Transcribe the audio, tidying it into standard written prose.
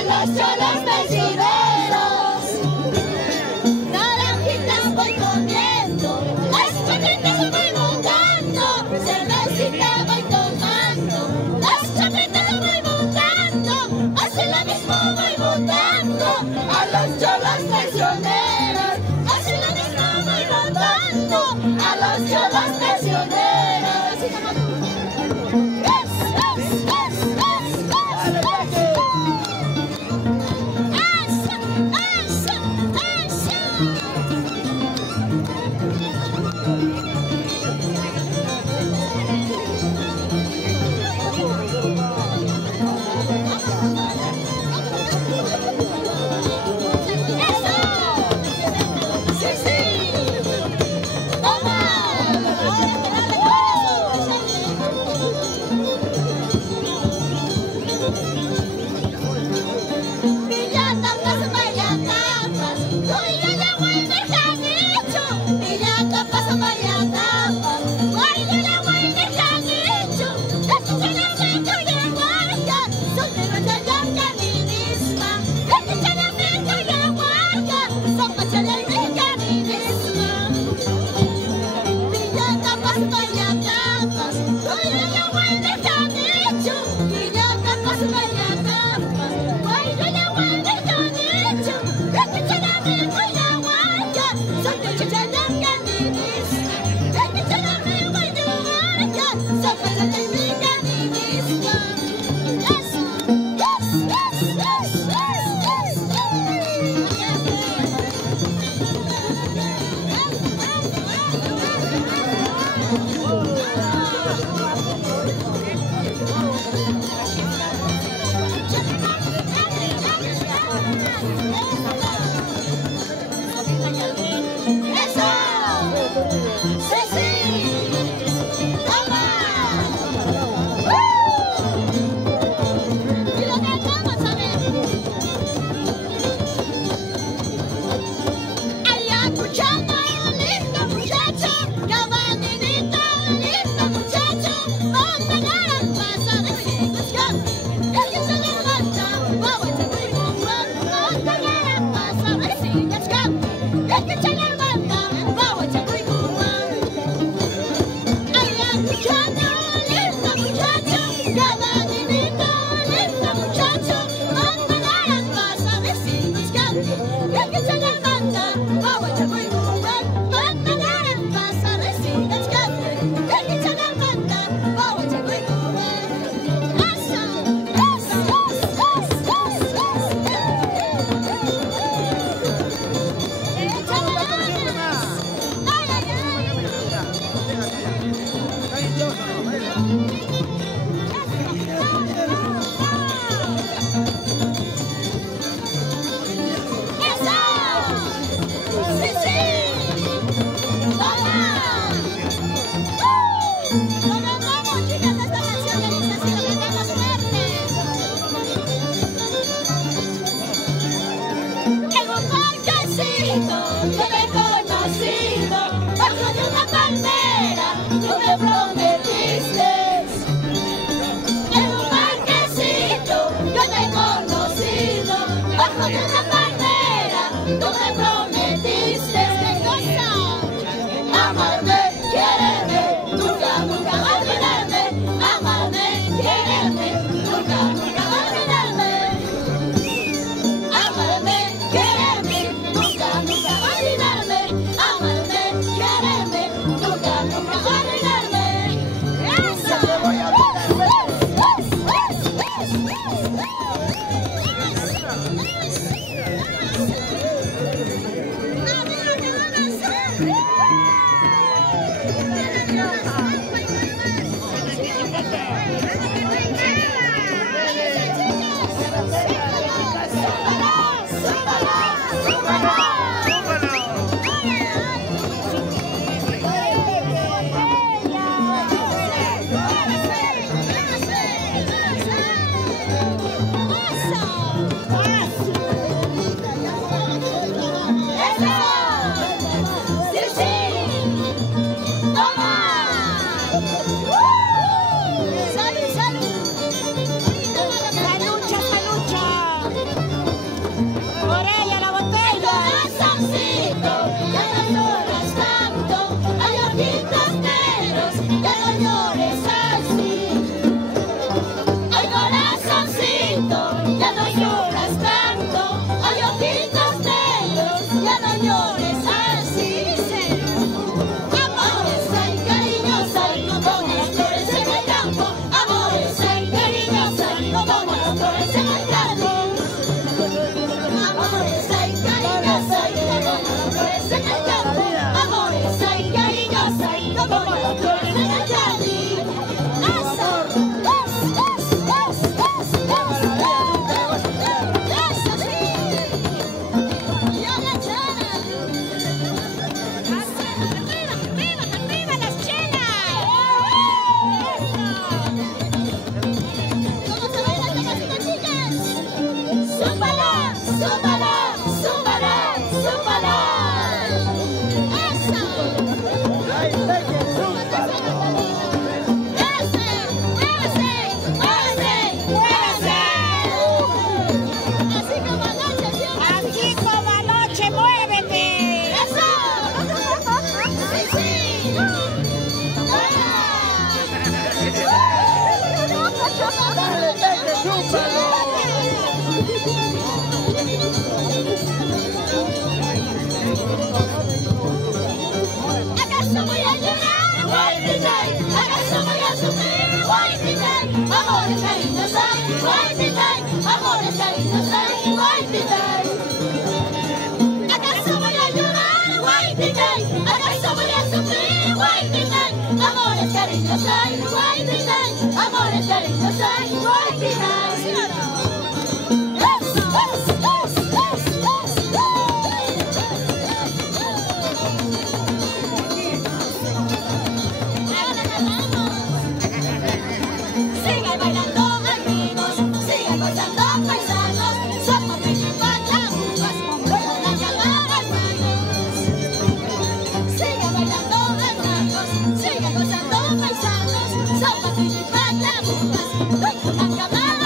a los cholos vecineros. Naranjitas voy comiendo, las chaquetas voy montando, cervecita voy tomando, las chaquetas voy montando, hace lo mismo voy votando a los cholos traicioneros, hace lo mismo voy votando a los cholos traicioneros. Olvidarme. ya no lloras tanto, ay ojitos negros, ya no llores así. Amores hay, cariños hay, como las flores en el campo. Amores hay, cariños hay, como las flores en el campo. Amores hay, cariños hay, como las flores en el campo. Amores hay, cariños hay, como las flores en el jardín. ¡Eso! ¡Eso sí! ¡Y a la chana! ¡Arriba, arriba, arriba las chelas! ¿Cómo se baila esta casita, chicas? ¡Zúmbala, zúmbala, zúmbala, zúmbala! ¡Eso! Así como anoche, muévete. ¡Eso! ¡Sí, sí! Dale, peque, chúpalo. ¿Acaso voy a llorar? Guaypitay. ¿Acaso voy a sufrir? Guaypitay. Amores, cariños hay, Guaypitay. Amores, cariños hay, Guaypitay. ¿Acaso voy a llorar? Guaypitay. ¿Acaso voy a sufrir? Guaypitay. Amores, cariños hay, Guaypitay. Amores, cariños hay, Guaypitay. ¿Sí o no? Sigan bailando amigos, sigan gozando paisanos, somos Piñipatamucas, vuelvan a llamar hermanos. Sigan bailando amigos, sigan gozando paisanos, somos Piñipatamucas, vuelvan a llamar